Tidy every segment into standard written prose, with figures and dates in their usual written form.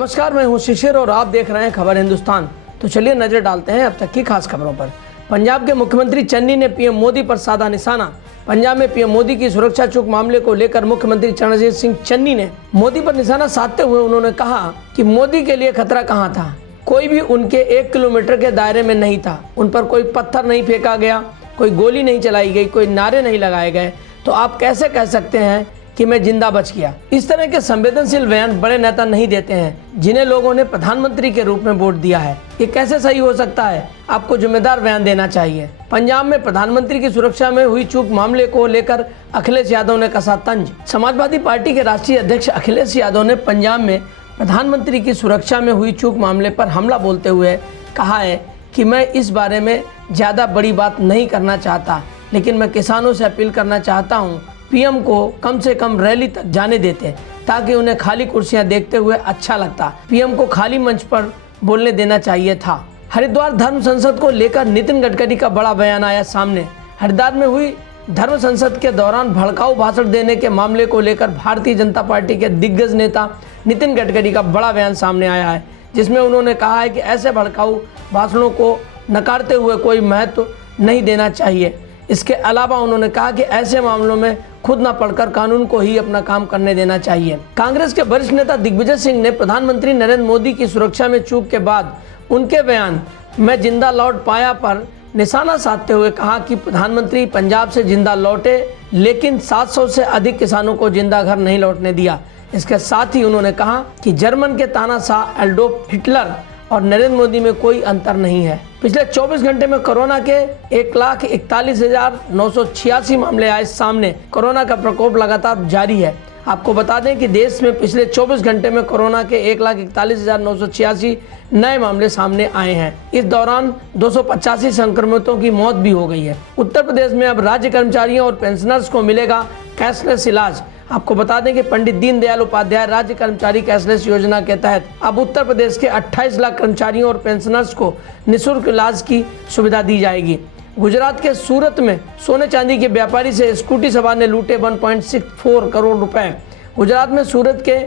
नमस्कार, मैं हूं शिशिर और आप देख रहे हैं खबर हिंदुस्तान। तो चलिए नजर डालते हैं अब तक की खास खबरों पर। पंजाब के मुख्यमंत्री चन्नी ने पीएम मोदी पर साधा निशाना। पंजाब में पीएम मोदी की सुरक्षा चूक मामले को लेकर मुख्यमंत्री चरणजीत सिंह चन्नी ने मोदी पर निशाना साधते हुए उन्होंने कहा कि मोदी के लिए खतरा कहां था, कोई भी उनके 1 किलोमीटर के दायरे में नहीं था। उन पर कोई पत्थर नहीं फेंका गया, कोई गोली नहीं चलाई गई, कोई नारे नहीं लगाए गए। तो आप कैसे कह सकते हैं कि मैं जिंदा बच गया। इस तरह के संवेदनशील बयान बड़े नेता नहीं देते हैं जिन्हें लोगों ने प्रधानमंत्री के रूप में वोट दिया है। ये कैसे सही हो सकता है? आपको जिम्मेदार बयान देना चाहिए। पंजाब में प्रधानमंत्री की सुरक्षा में हुई चूक मामले को लेकर अखिलेश यादव ने कसा तंज। समाजवादी पार्टी के राष्ट्रीय अध्यक्ष अखिलेश यादव ने पंजाब में प्रधानमंत्री की सुरक्षा में हुई चूक मामले पर हमला बोलते हुए कहा है कि मैं इस बारे में ज्यादा बड़ी बात नहीं करना चाहता, लेकिन मैं किसानों से अपील करना चाहता हूँ पीएम को कम से कम रैली तक जाने देते ताकि उन्हें खाली कुर्सियां देखते हुए अच्छा लगता। पीएम को खाली मंच पर बोलने देना चाहिए था। हरिद्वार धर्म संसद को लेकर नितिन गडकरी का बड़ा बयान आया सामने। हरिद्वार में हुई धर्म संसद के दौरान भड़काऊ भाषण देने के मामले को लेकर भारतीय जनता पार्टी के दिग्गज नेता नितिन गडकरी का बड़ा बयान सामने आया है, जिसमें उन्होंने कहा है कि ऐसे भड़काऊ भाषणों को नकारते हुए कोई महत्व नहीं देना चाहिए। इसके अलावा उन्होंने कहा कि ऐसे मामलों में खुद न पढ़कर कानून को ही अपना काम करने देना चाहिए। कांग्रेस के वरिष्ठ नेता दिग्विजय सिंह ने प्रधानमंत्री नरेंद्र मोदी की सुरक्षा में चूक के बाद उनके बयान मैं जिंदा लौट पाया पर निशाना साधते हुए कहा कि प्रधानमंत्री पंजाब से जिंदा लौटे, लेकिन 700 से अधिक किसानों को जिंदा घर नहीं लौटने दिया। इसके साथ ही उन्होंने कहा कि जर्मन के तानाशाह एडोल्फ हिटलर और नरेंद्र मोदी में कोई अंतर नहीं है। पिछले 24 घंटे में कोरोना के 1,41,986 मामले आए सामने। कोरोना का प्रकोप लगातार जारी है। आपको बता दें कि देश में पिछले 24 घंटे में कोरोना के 1,41,986 नए मामले सामने आए हैं। इस दौरान 285 संक्रमितों की मौत भी हो गई है। उत्तर प्रदेश में अब राज्य कर्मचारियों और पेंशनर्स को मिलेगा कैशलेस इलाज। आपको बता दें कि पंडित दीनदयाल उपाध्याय राज्य कर्मचारी कैशलेस योजना के तहत अब उत्तर प्रदेश के 28 लाख कर्मचारियों और पेंशनर्स को निःशुल्क इलाज की सुविधा दी जाएगी। गुजरात के सूरत में सोने चांदी के व्यापारी से स्कूटी सवार ने लूटे 1.64 करोड़ रुपए। गुजरात में सूरत के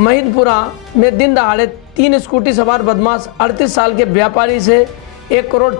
महिदपुरा में दिन दहाड़े 3 स्कूटी सवार बदमाश 38 साल के व्यापारी से 1,64 करोड़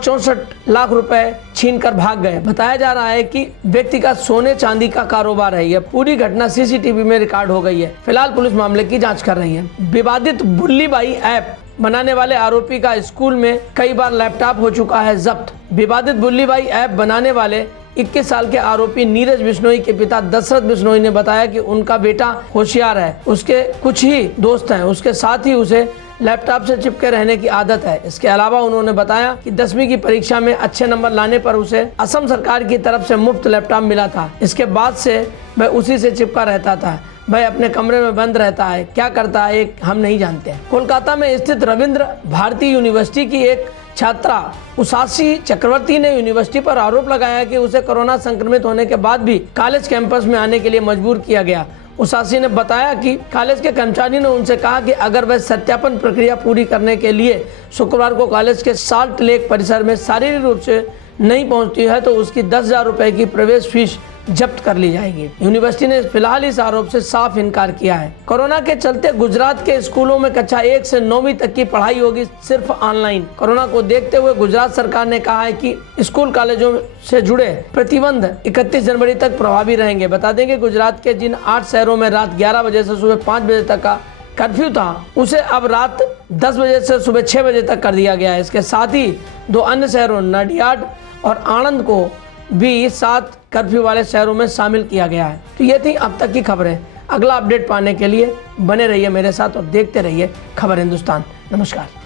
रुपए छीन कर भाग गए। बताया जा रहा है कि व्यक्ति का सोने चांदी का कारोबार है। यह पूरी घटना सीसीटीवी में रिकॉर्ड हो गई है। फिलहाल पुलिस मामले की जांच कर रही है। विवादित बुल्लीबाई ऐप बनाने वाले आरोपी का स्कूल में कई बार लैपटॉप हो चुका है जब्त। विवादित बुल्लीबाई ऐप बनाने वाले 21 साल के आरोपी नीरज बिश्नोई के पिता दशरथ बिश्नोई ने बताया कि उनका बेटा होशियार है, उसके कुछ ही दोस्त हैं, उसके साथ ही उसे लैपटॉप से चिपके रहने की आदत है। इसके अलावा उन्होंने बताया कि 10वीं की परीक्षा में अच्छे नंबर लाने पर उसे असम सरकार की तरफ से मुफ्त लैपटॉप मिला था। इसके बाद से वह उसी से चिपका रहता था। वह अपने कमरे में बंद रहता है, क्या करता है हम नहीं जानते। कोलकाता में स्थित रविंद्र भारती यूनिवर्सिटी की एक छात्रा उषासी चक्रवर्ती ने यूनिवर्सिटी पर आरोप लगाया कि उसे कोरोना संक्रमित होने के बाद भी कॉलेज कैंपस में आने के लिए मजबूर किया गया। उषासी ने बताया कि कॉलेज के कर्मचारी ने उनसे कहा कि अगर वह सत्यापन प्रक्रिया पूरी करने के लिए शुक्रवार को कॉलेज के साल्ट लेक परिसर में शारीरिक रूप से नहीं पहुंचती है तो उसकी 10,000 रुपए की प्रवेश फीस जब्त कर ली जाएगी। यूनिवर्सिटी ने फिलहाल इस आरोप से साफ इनकार किया है। कोरोना के चलते गुजरात के स्कूलों में कक्षा 1 से 9वीं तक की पढ़ाई होगी सिर्फ ऑनलाइन। कोरोना को देखते हुए गुजरात सरकार ने कहा है कि स्कूल कॉलेजों से जुड़े प्रतिबंध 31 जनवरी तक प्रभावी रहेंगे। बता दें कि गुजरात के जिन 8 शहरों में रात 11 बजे से सुबह 5 बजे तक का कर्फ्यू था, उसे अब रात 10 बजे से सुबह 6 बजे तक कर दिया गया है। इसके साथ ही 2 अन्य शहरों नडियाड और आणंद को भी 7 कर्फ्यू वाले शहरों में शामिल किया गया है। तो ये थी अब तक की खबरें। अगला अपडेट पाने के लिए बने रहिए मेरे साथ और देखते रहिए खबर हिंदुस्तान। नमस्कार।